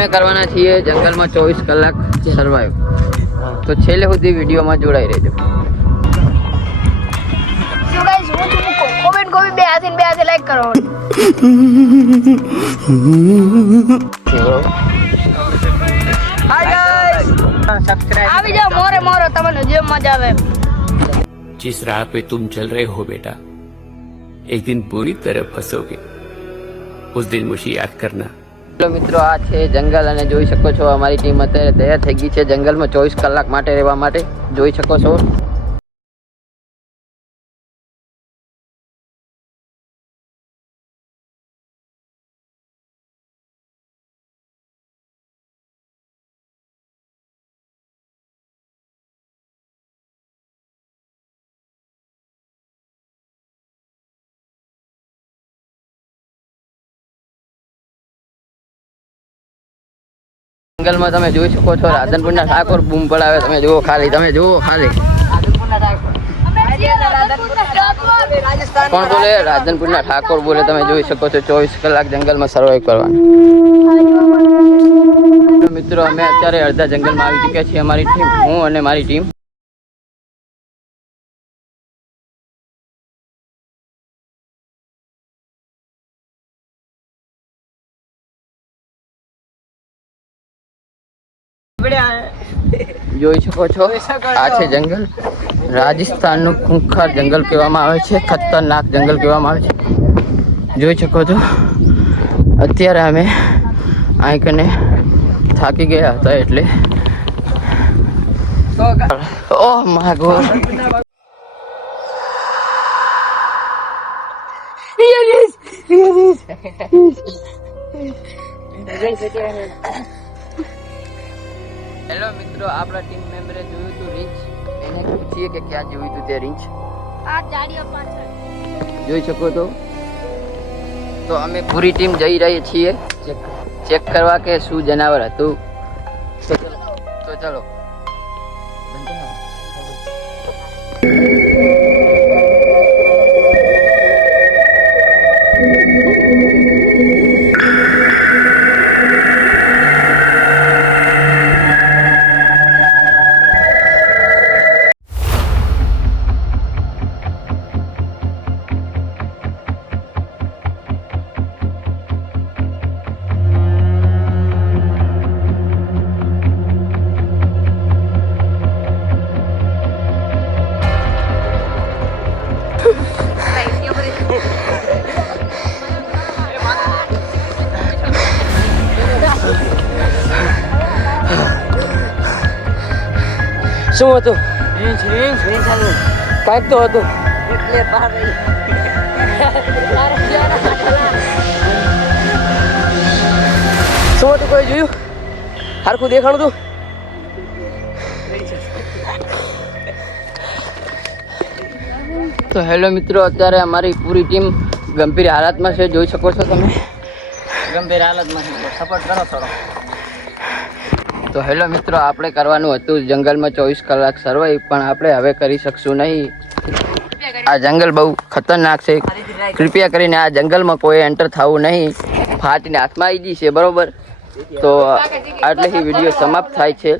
અમે કરવાના છીએ જંગલમાં 24 કલાક સર્વાઈવ. તો છેલ્લે સુધી વિડીયોમાં જોડાઈ રહેજો. So guys, comment બે હાથે લાઈક કરો. હાય ગાઈસ, સબસ્ક્રાઇબ આવી જાઓ મોરે તમને જે મજા આવે. जिस राह पे तुम चल रहे हो बेटा, एक दिन पूरी तरह फंसोगे. उस दिन मुझे याद करना. મિત્રો આ છે જંગલ અને જોઈ શકો છો અમારી ટીમ અત્યારે તૈયાર થઈ ગઈ છે જંગલમાં 24 કલાક માટે રહેવા માટે. જોઈ શકો છો. જંગલમાં તમે જોઈ શકો છો રાધનપુરના ઠાકોર બૂમ પડાવે. તમે જુઓ ખાલી, તમે જુઓ ખાલી. કોણ બોલે? રાધનપુરના ઠાકોર બોલે. તમે જોઈ શકો છો 24 કલાક જંગલમાં સર્વાઈવ કરવાનું. મિત્રો અમે અત્યારે અડધા જંગલમાં આવી ચૂક્યા છીએ. અમારી ટીમ, હું અને મારી ટીમ. જોઈ શકો છો આ છે જંગલ. રાજસ્થાનનું ખૂંખાર જંગલ કહેવામાં આવે છે, ખતરનાક જંગલ કહેવામાં આવે છે. જોઈ શકો છો અત્યારે અમે અહીં કને થાકી ગયા હતા એટલે. Oh my God. હેલો મિત્રો, આપણા ટીમ મેમ્બરે જોયું હતું રીંછ. એને પૂછીએ કે ક્યાં જોયું હતું તે રીંછ. આ જાડીઓ પાછળ જોઈ શકો તો અમે પૂરી ટીમ જઈ રહી છીએ ચેક કરવા કે શું જનાવર હતું. તો ચલો. શું હતું? કાંઈક તો હતું. શું હતું? કોઈ જોયું? હરખું દેખાણું તું? તો હેલો મિત્રો, અત્યારે અમારી પૂરી ટીમ ગંભીર હાલતમાં છે. જોઈ શકો છો તમે. ગંભીર હાલતમાં સપોર્ટ કરો થોડો. તો હેલો મિત્રો, આપણે કરવાનું હતું જંગલમાં 24 કલાક સર્વાઈવ, પણ આપણે હવે કરી શકશું નહીં. આ જંગલ બહુ ખતરનાક છે. કૃપયા કરીને આ જંગલમાં કોઈ એન્ટર થવું નહીં. ફાટીને હાથમાં આવી જશે બરોબર. તો આટલેથી વિડીયો સમાપ્ત થાય છે.